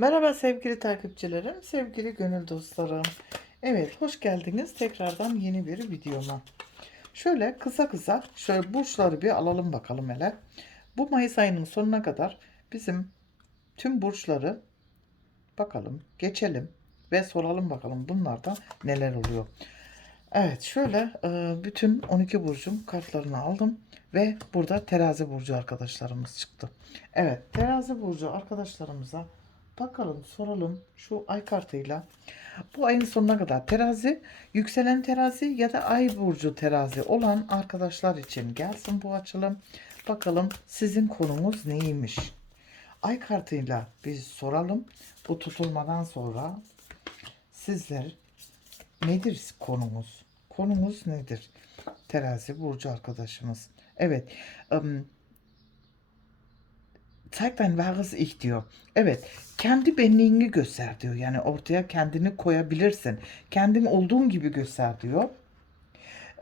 Merhaba sevgili takipçilerim, sevgili gönül dostlarım. Evet, hoş geldiniz tekrardan yeni bir videoma. Şöyle kısa kısa şöyle burçları bir alalım bakalım hele. Bu Mayıs ayının sonuna kadar bizim tüm burçları bakalım, geçelim ve soralım bakalım bunlarda neler oluyor. Evet, şöyle e, bütün 12 burcun kartlarını aldım ve burada terazi burcu arkadaşlarımız çıktı. Evet, terazi burcu arkadaşlarımıza bakalım, soralım şu ay kartıyla. Bu ayın sonuna kadar terazi, yükselen terazi ya da ay burcu terazi olan arkadaşlar için gelsin bu açılım. Bakalım sizin konumuz neymiş? Ay kartıyla biz soralım. Bu tutulmadan sonra sizler nedir konumuz? Konumuz nedir? Terazi burcu arkadaşımız. Evet. Um, zeig dein wahres ich diyor. Evet. Kendi benliğini göster diyor. Yani ortaya kendini koyabilirsin. Kendin olduğun gibi göster diyor.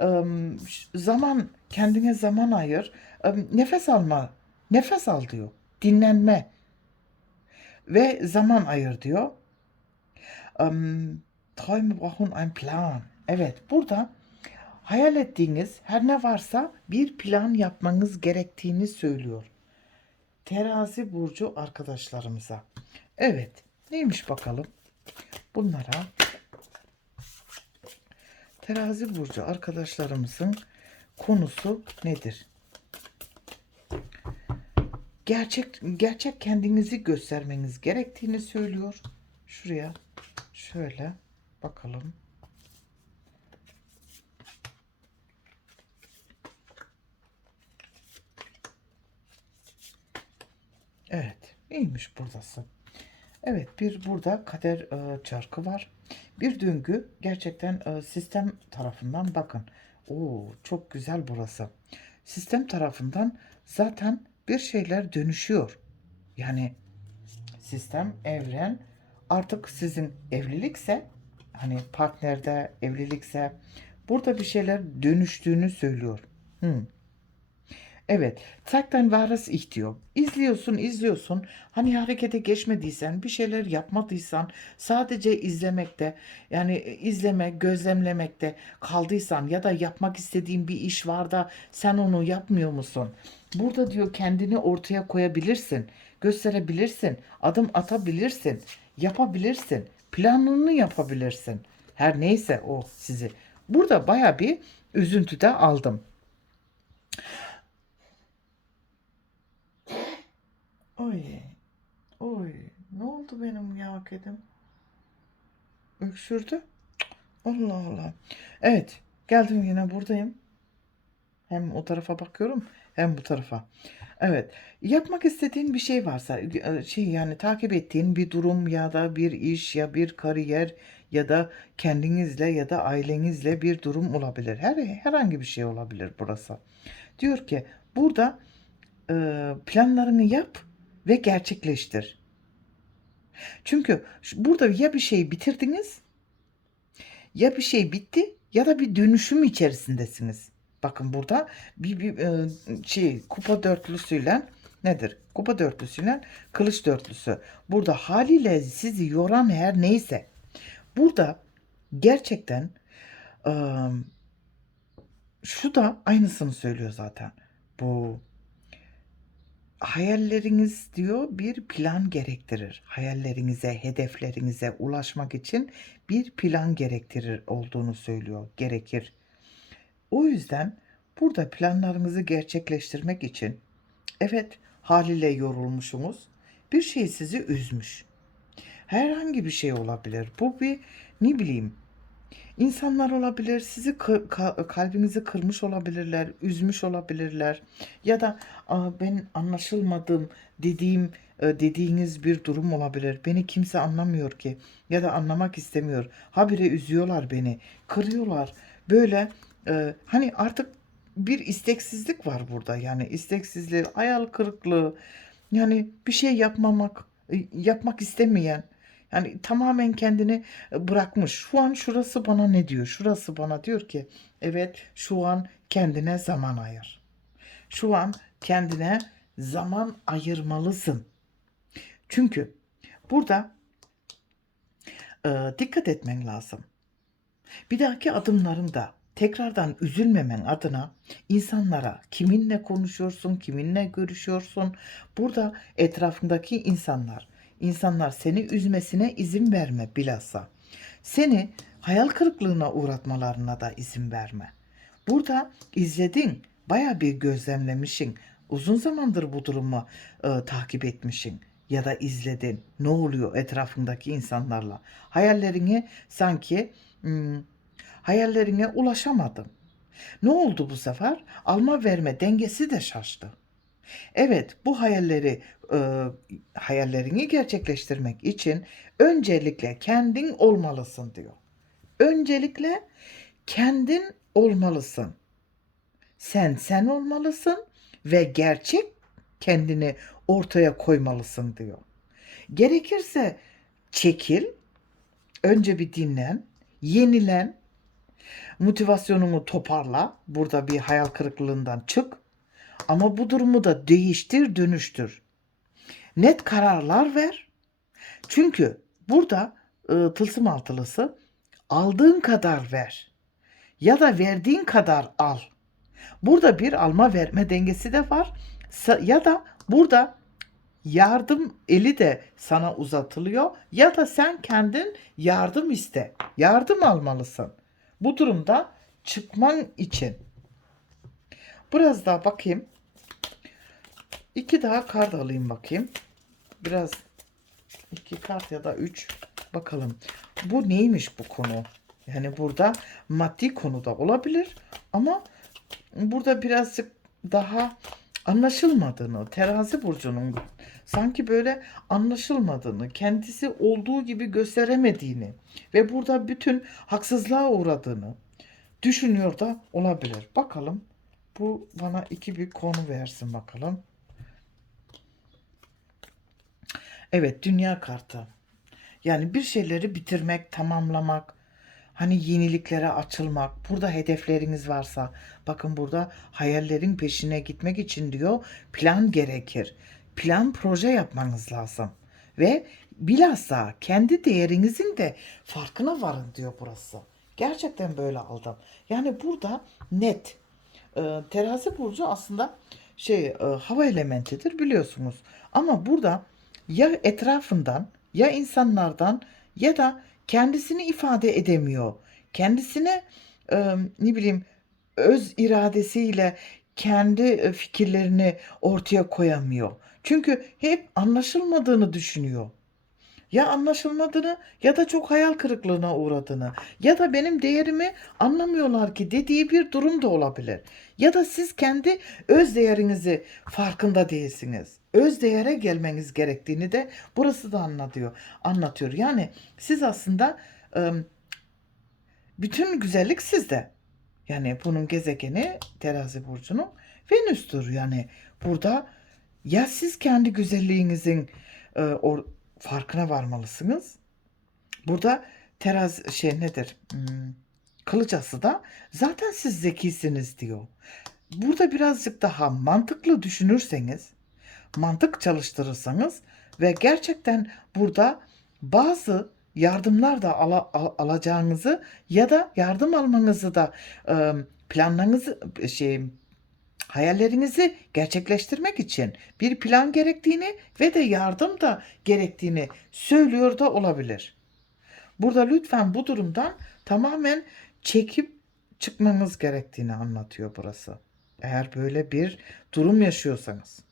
Um, zaman kendine zaman ayır. Um, nefes alma. Nefes al diyor. Dinlenme. Ve zaman ayır diyor. Um, Träume brauchen einen Plan. Evet, burada hayal ettiğiniz her ne varsa bir plan yapmanız gerektiğini söylüyor. Terazi burcu arkadaşlarımıza. Evet, neymiş bakalım? Bunlara Terazi burcu arkadaşlarımızın konusu nedir? Gerçek gerçek kendinizi göstermeniz gerektiğini söylüyor. Şuraya şöyle bakalım. Evet, iyiymiş buradası. Evet, bir burada kader e, çarkı var. Bir döngü gerçekten e, sistem tarafından bakın. Oo, çok güzel burası. Sistem tarafından zaten bir şeyler dönüşüyor. Yani sistem, evren artık sizin evlilikse hani partnerde evlilikse burada bir şeyler dönüştüğünü söylüyor. Hmm. Evet, zeig dein wahres ich diyor. İzliyorsun, izliyorsun. Hani harekete geçmediysen, bir şeyler yapmadıysan, sadece izlemekte, yani izleme, gözlemlemekte kaldıysan ya da yapmak istediğin bir iş var da sen onu yapmıyor musun? Burada diyor kendini ortaya koyabilirsin, gösterebilirsin, adım atabilirsin, yapabilirsin, planını yapabilirsin. Her neyse o sizi. Burada baya bir üzüntü de aldım. Oy. Oy. Ne oldu benim ya kedim? Öksürdü. Allah Allah. Evet. Geldim yine buradayım. Hem o tarafa bakıyorum hem bu tarafa. Evet. Yapmak istediğin bir şey varsa şey yani takip ettiğin bir durum ya da bir iş ya bir kariyer ya da kendinizle ya da ailenizle bir durum olabilir. Her herhangi bir şey olabilir burası. Diyor ki burada planlarını yap ve gerçekleştir. Çünkü burada ya bir şey bitirdiniz ya bir şey bitti ya da bir dönüşüm içerisindesiniz. Bakın burada bir, bir e, şey kupa dörtlüsüyle nedir? Kupa dörtlüsüyle kılıç dörtlüsü. Burada haliyle sizi yoran her neyse. Burada gerçekten e, şu da aynısını söylüyor zaten. Bu hayalleriniz diyor bir plan gerektirir. Hayallerinize, hedeflerinize ulaşmak için bir plan gerektirir olduğunu söylüyor. Gerekir. O yüzden burada planlarınızı gerçekleştirmek için evet haliyle yorulmuşsunuz. Bir şey sizi üzmüş. Herhangi bir şey olabilir. Bu bir ne bileyim İnsanlar olabilir, sizi kalbinizi kırmış olabilirler, üzmüş olabilirler ya da "Aa, ben anlaşılmadım dediğim e, dediğiniz bir durum olabilir. Beni kimse anlamıyor ki ya da anlamak istemiyor. Habire üzüyorlar beni, kırıyorlar. Böyle e, hani artık bir isteksizlik var burada. Yani isteksizlik, hayal kırıklığı, yani bir şey yapmamak, e, yapmak istemeyen. Yani tamamen kendini e, bırakmış. Şu an şurası bana ne diyor? Şurası bana diyor ki evet şu an kendine zaman ayır. Şu an kendine zaman ayırmalısın. Çünkü burada e, dikkat etmen lazım. Bir dahaki adımlarında tekrardan üzülmemen adına insanlara kiminle konuşuyorsun, kiminle görüşüyorsun. Burada etrafındaki insanlar, insanlar seni üzmesine izin verme bilhassa. Seni hayal kırıklığına uğratmalarına da izin verme. Burada izledin, baya bir gözlemlemişsin. Uzun zamandır bu durumu e, takip etmişsin ya da izledin. Ne oluyor etrafındaki insanlarla? Hayallerini sanki hmm, hayallerine ulaşamadın. Ne oldu bu sefer? Alma verme dengesi de şaştı. Evet, bu hayalleri e, hayallerini gerçekleştirmek için öncelikle kendin olmalısın diyor. Öncelikle kendin olmalısın. Sen sen olmalısın ve gerçek kendini ortaya koymalısın diyor. Gerekirse çekil, önce bir dinlen, yenilen, motivasyonunu toparla. Burada bir hayal kırıklığından çık. Ama bu durumu da değiştir, dönüştür. Net kararlar ver. Çünkü burada e, tılsım altılısı aldığın kadar ver. Ya da verdiğin kadar al. Burada bir alma verme dengesi de var. Ya da burada yardım eli de sana uzatılıyor ya da sen kendin yardım iste. Yardım almalısın. Bu durumda çıkman için. Biraz daha bakayım. İki daha kart alayım bakayım. Biraz iki kart ya da üç bakalım. Bu neymiş bu konu? Yani burada maddi konuda olabilir ama burada birazcık daha anlaşılmadığını, terazi burcunun sanki böyle anlaşılmadığını, kendisi olduğu gibi gösteremediğini ve burada bütün haksızlığa uğradığını düşünüyor da olabilir. Bakalım bu bana iki bir konu versin bakalım. Evet, dünya kartı. Yani bir şeyleri bitirmek, tamamlamak, hani yeniliklere açılmak, burada hedefleriniz varsa, bakın burada hayallerin peşine gitmek için diyor plan gerekir. Plan proje yapmanız lazım. Ve bilhassa kendi değerinizin de farkına varın diyor burası. Gerçekten böyle aldım. Yani burada net. Ee, terazi burcu aslında şey e, hava elementidir biliyorsunuz. Ama burada ya etrafından ya insanlardan ya da kendisini ifade edemiyor. Kendisine e, ne bileyim öz iradesiyle kendi e, fikirlerini ortaya koyamıyor. Çünkü hep anlaşılmadığını düşünüyor. Ya anlaşılmadığını ya da çok hayal kırıklığına uğradığını ya da benim değerimi anlamıyorlar ki dediği bir durum da olabilir. Ya da siz kendi öz değerinizi farkında değilsiniz. Öz değere gelmeniz gerektiğini de burası da anlatıyor. Anlatıyor. Yani siz aslında bütün güzellik sizde. Yani bunun gezegeni terazi burcunun Venüs'tür. Yani burada ya siz kendi güzelliğinizin e, or- farkına varmalısınız. Burada teraz şey nedir? Hmm, da zaten siz zekisiniz diyor. Burada birazcık daha mantıklı düşünürseniz, mantık çalıştırırsanız ve gerçekten burada bazı yardımlar da ala- al- alacağınızı ya da yardım almanızı da e, planlarınızı şey hayallerinizi gerçekleştirmek için bir plan gerektiğini ve de yardım da gerektiğini söylüyor da olabilir. Burada lütfen bu durumdan tamamen çekip çıkmanız gerektiğini anlatıyor burası. Eğer böyle bir durum yaşıyorsanız.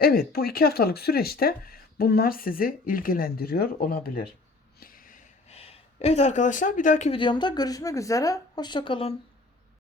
Evet bu iki haftalık süreçte bunlar sizi ilgilendiriyor olabilir. Evet arkadaşlar bir dahaki videomda görüşmek üzere. Hoşçakalın.